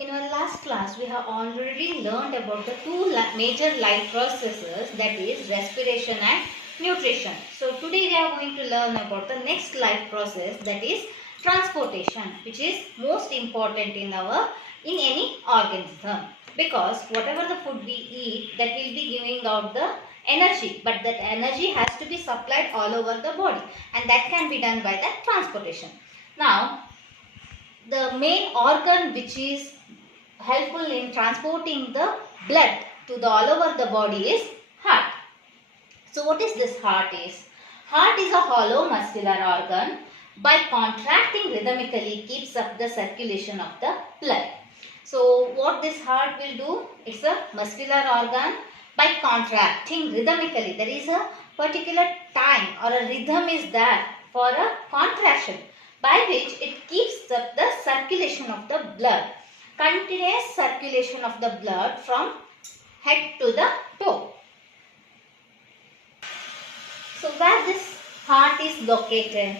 In our last class, we have already learned about the two major life processes, that is respiration and nutrition. So today we are going to learn about the next life process, that is transportation, which is most important in any organism, because whatever the food we eat, that will be giving out the energy, but that energy has to be supplied all over the body, and that can be done by the transportation. Now the main organ which is helpful in transporting the blood to the all over the body is heart. So what is this heart is? Heart is a hollow muscular organ. By contracting rhythmically keeps up the circulation of the blood. So what this heart will do? It's a muscular organ. By contracting rhythmically, there is a particular time or a rhythm is there for a contraction, by which it keeps up the circulation of the blood. Continuous circulation of the blood from head to the toe. So where this heart is located?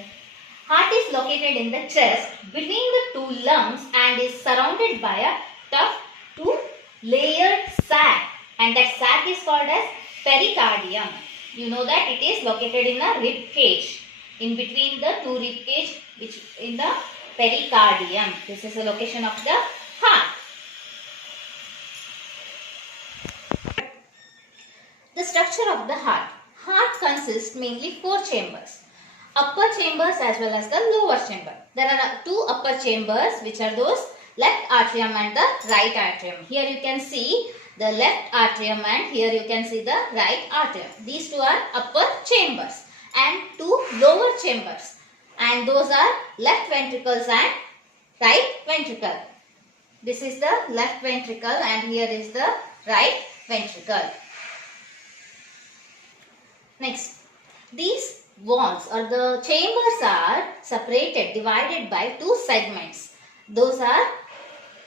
Heart is located in the chest between the two lungs and is surrounded by a tough two-layered sac, and that sac is called as pericardium. You know that it is located in the rib cage, in between the two rib cage, which in the pericardium. This is the location of the heart. The structure of the heart. Heart consists mainly four chambers. Upper chambers as well as the lower chamber. There are two upper chambers, which are those left atrium and the right atrium. Here you can see the left atrium and here you can see the right atrium. These two are upper chambers, and two lower chambers, and those are left ventricles and right ventricle. This is the left ventricle and here is the right ventricle. Next, these walls or the chambers are separated, divided by two segments. Those are,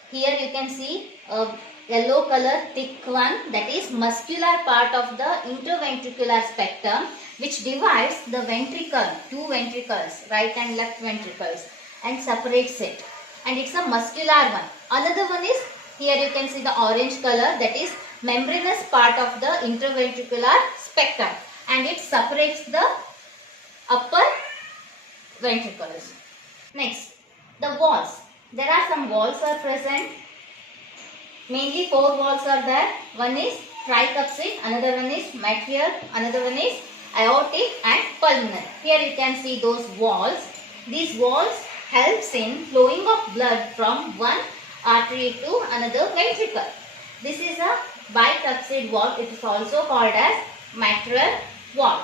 here you can see a yellow color thick one, that is muscular part of the interventricular spectrum, which divides the ventricle, two ventricles, right and left ventricles, and separates it. And it's a muscular one. Another one is, here you can see the orange color, that is membranous part of the interventricular spectrum, and it separates the upper ventricles. Next, the walls. There are some walls are present. Mainly four walls are there. One is tricuspid, another one is mitral, another one is aortic and pulmonary. Here you can see those walls. These walls helps in flowing of blood from one artery to another ventricle. This is a bicuspid wall. It is also called as mitral wall.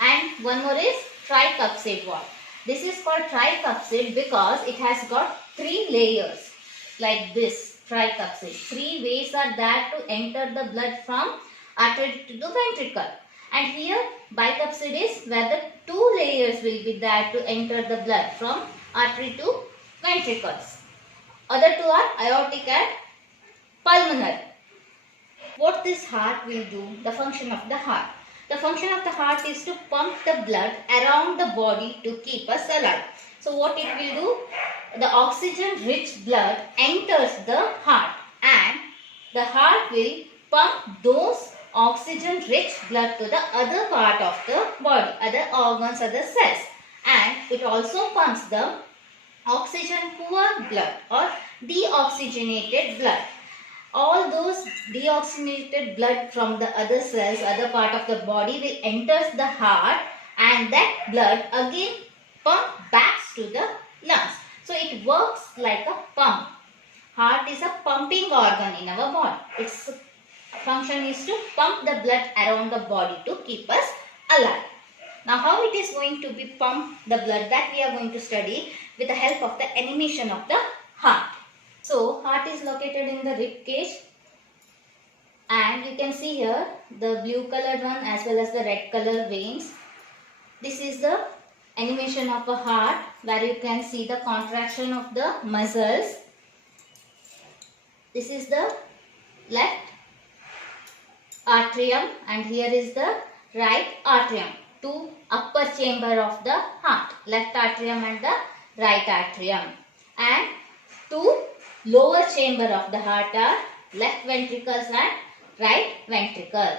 And one more is tricuspid wall. This is called tricuspid because it has got three layers like this. Tricuspid. Three ways are there to enter the blood from artery to the ventricle. And here bicuspid is where the two layers will be there to enter the blood from artery to ventricles. Other two are aortic and pulmonary. What this heart will do, the function of the heart. The function of the heart is to pump the blood around the body to keep us alive. So what it will do? The oxygen-rich blood enters the heart, and the heart will pump those oxygen-rich blood to the other part of the body, other organs, other cells. And it also pumps the oxygen-poor blood or deoxygenated blood. All those deoxygenated blood from the other cells, other part of the body will enter the heart, and that blood again pump back to the lungs. So it works like a pump. Heart is a pumping organ in our body. Its function is to pump the blood around the body to keep us alive. Now how it is going to be pumped, the blood, that we are going to study with the help of the animation of the heart. So heart is located in the rib cage, and you can see here the blue colored one as well as the red color veins. This is the animation of a heart, where you can see the contraction of the muscles. This is the left atrium and here is the right atrium. Two upper chamber of the heart, left atrium and the right atrium, and two lower chamber of the heart are left ventricles and right ventricle.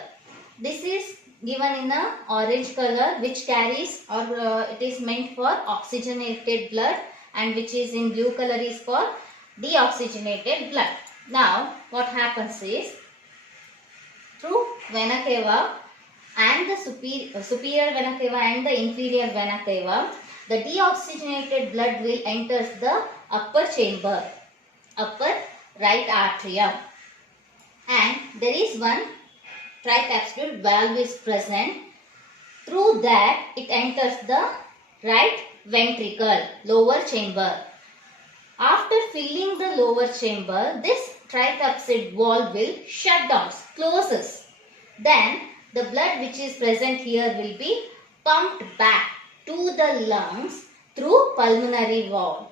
This is given in a orange color, which carries or it is meant for oxygenated blood, and which is in blue color is for deoxygenated blood. Now what happens is, through vena cava and the superior vena cava and the inferior vena cava, the deoxygenated blood will enter the upper chamber, upper right atrium, and there is one tricapsule valve is present. Through that it enters the right ventricle, lower chamber. After filling the lower chamber, this tricapsid valve will shut down, closes. Then the blood which is present here will be pumped back to the lungs through pulmonary valve.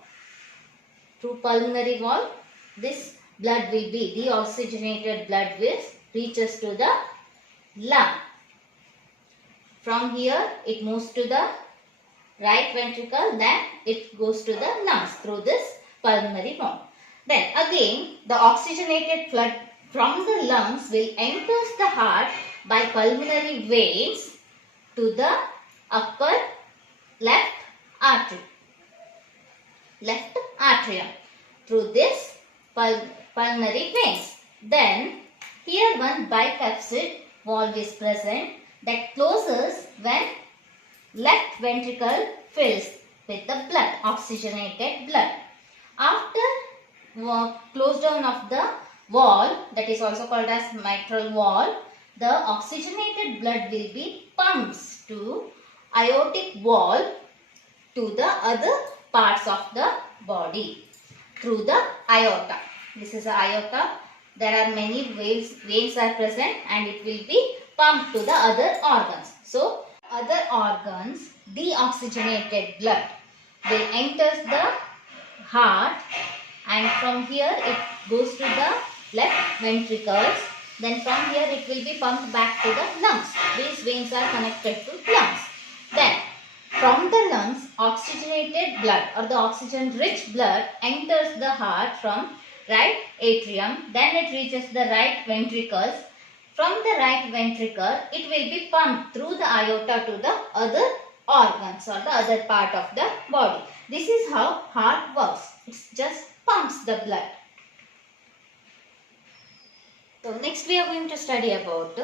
Through pulmonary valve, this blood will be, deoxygenated blood will reaches to the lung. From here it moves to the right ventricle, then it goes to the lungs through this pulmonary valve. Then again the oxygenated blood from the lungs will enter the heart by pulmonary veins to the upper left artery, left atrium through this pulmonary veins. Then here one bicapsid valve is present that closes when left ventricle fills with the blood, oxygenated blood. After close down of the valve, that is also called as mitral valve, the oxygenated blood will be pumped to aortic valve to the other parts of the body through the aorta. This is the aorta. There are many veins are present, and it will be pumped to the other organs. So other organs, deoxygenated blood will enter the heart, and from here it goes to the left ventricles. Then from here it will be pumped back to the lungs. These veins are connected to lungs. Then from the lungs, oxygenated blood or the oxygen rich blood enters the heart from right atrium. Then it reaches the right ventricles. From the right ventricle, it will be pumped through the aorta to the other organs or the other part of the body. This is how heart works. It just pumps the blood. So next we are going to study about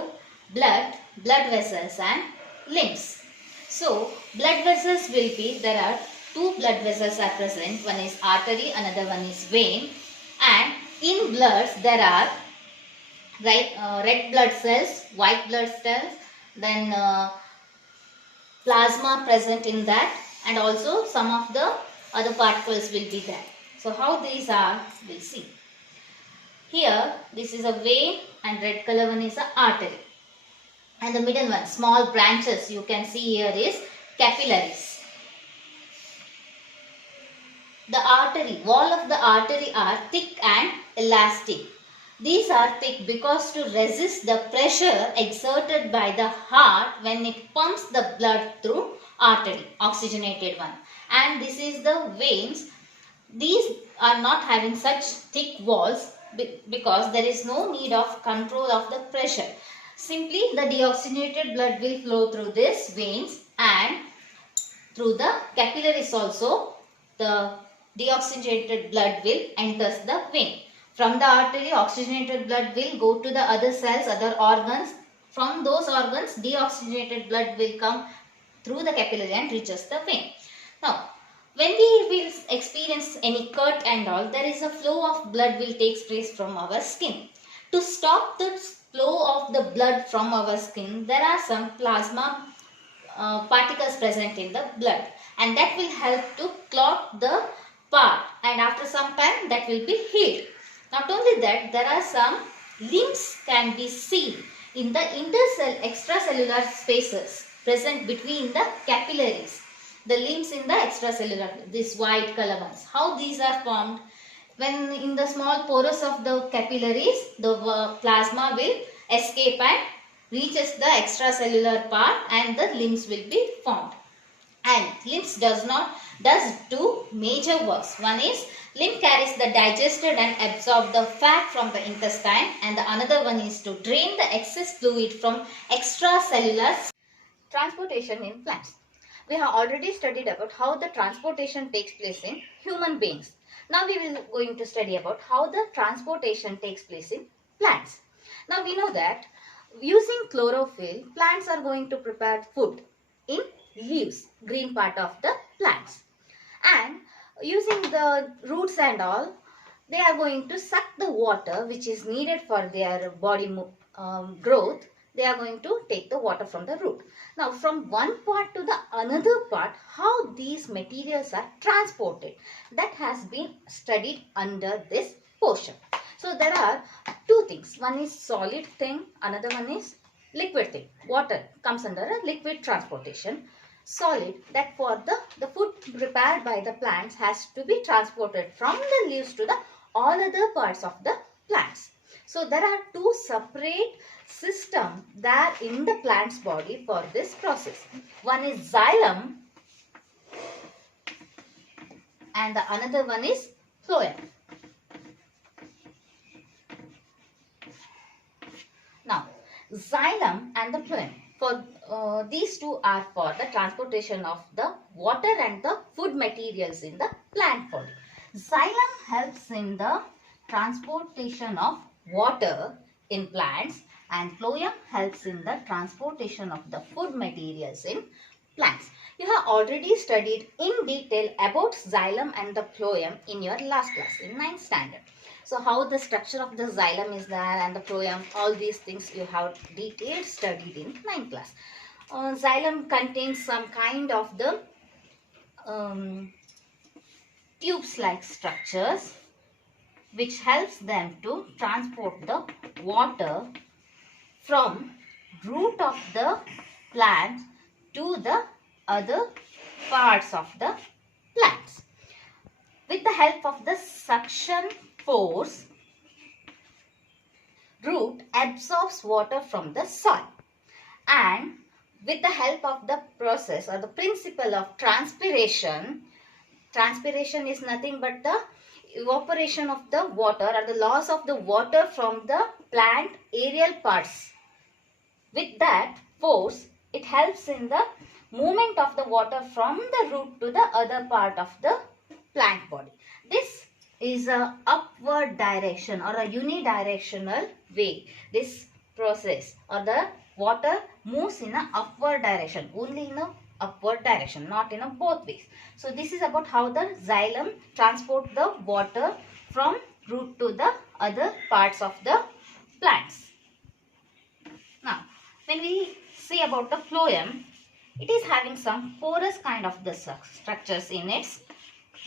blood vessels and limbs. So blood vessels will be, there are two blood vessels are present. One is artery, another one is vein. And in bloods there are red blood cells, white blood cells, then plasma present in that, and also some of the other particles will be there. So how these are, we'll see. Here this is a vein and red color one is a artery. And the middle one, small branches you can see here is capillaries. The artery, wall of the artery are thick and elastic. These are thick because to resist the pressure exerted by the heart when it pumps the blood through artery, oxygenated one. And this is the veins. These are not having such thick walls because there is no need of control of the pressure. Simply the deoxygenated blood will flow through these veins, and through the capillaries also the deoxygenated blood will enter the vein. From the artery, oxygenated blood will go to the other cells, other organs. From those organs, deoxygenated blood will come through the capillary and reaches the vein. Now, when we will experience any cut and all, there is a flow of blood will take place from our skin. To stop the flow of the blood from our skin, there are some plasma particles present in the blood, and that will help to clot the part, and after some time that will be healed. Not only that, there are some limbs can be seen in the extracellular spaces present between the capillaries. The limbs in the extracellular, these white color ones. How these are formed? When in the small porous of the capillaries, the plasma will escape and reaches the extracellular part, and the limbs will be formed. And limbs does two major works. One is Lymph carries the digested and absorbed the fat from the intestine, and the another one is to drain the excess fluid from extracellular transportation in plants. We have already studied about how the transportation takes place in human beings. Now we will going to study about how the transportation takes place in plants. Now we know that using chlorophyll, plants are going to prepare food in leaves, green part of the plants. And using the roots and all, they are going to suck the water which is needed for their body growth. They are going to take the water from the root. Now from one part to the another part, how these materials are transported, that has been studied under this portion. So there are two things. One is solid thing, another one is liquid thing. Water comes under a liquid transportation. Solid, that for the food prepared by the plants has to be transported from the leaves to the all other parts of the plants. So there are two separate systems that in the plant's body for this process. One is xylem and the another one is phloem. Now, xylem and the phloem, for these two are for the transportation of the water and the food materials in the plant body. Xylem helps in the transportation of water in plants, and phloem helps in the transportation of the food materials in plants. You have already studied in detail about xylem and the phloem in your last class in 9th standard. So how the structure of the xylem is there and the phloem, all these things you have detailed studied in 9th class. Xylem contains some kind of the tubes-like structures which helps them to transport the water from root of the plant to the other parts of the plants. With the help of the suction force, root absorbs water from the soil, and with the help of the process or the principle of transpiration, transpiration is nothing but the evaporation of the water or the loss of the water from the plant aerial parts. With that force, it helps in the movement of the water from the root to the other part of the plant body. This is a upward direction or a unidirectional way. This process or the water moves in a upward direction, only in a upward direction, not in a both ways. So this is about how the xylem transport the water from root to the other parts of the plants. Now, when we see about the phloem, it is having some porous kind of the structures in its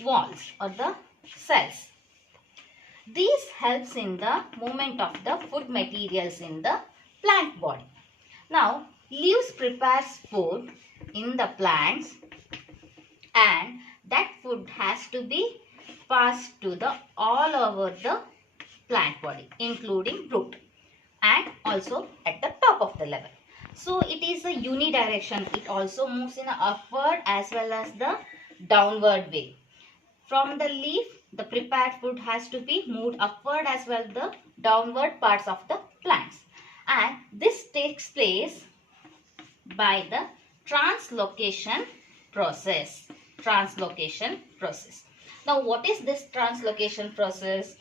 walls or the cells. These helps in the movement of the food materials in the plant body. Now, leaves prepares food in the plants, and that food has to be passed to the all over the plant body, including root and also at the top of the level. So it is a unidirection. It also moves in a upward as well as the downward way. From the leaf, the prepared food has to be moved upward as well the downward parts of the plants. And this takes place by the translocation process. Translocation process. Now what is this translocation process?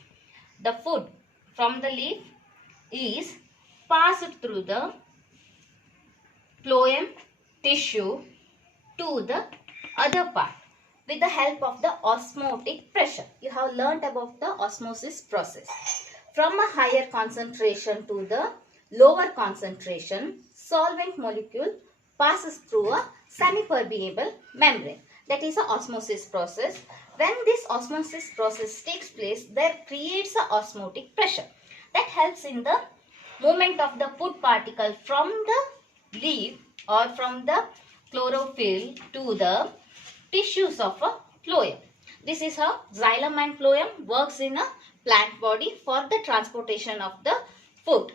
The food from the leaf is passed through the phloem tissue to the other part with the help of the osmotic pressure. You have learnt about the osmosis process. From a higher concentration to the lower concentration, solvent molecule passes through a semi-permeable membrane. That is the osmosis process. When this osmosis process takes place, there creates a osmotic pressure that helps in the movement of the food particle from the leaf or from the chlorophyll to the tissues of a phloem. This is how xylem and phloem works in a plant body for the transportation of the food.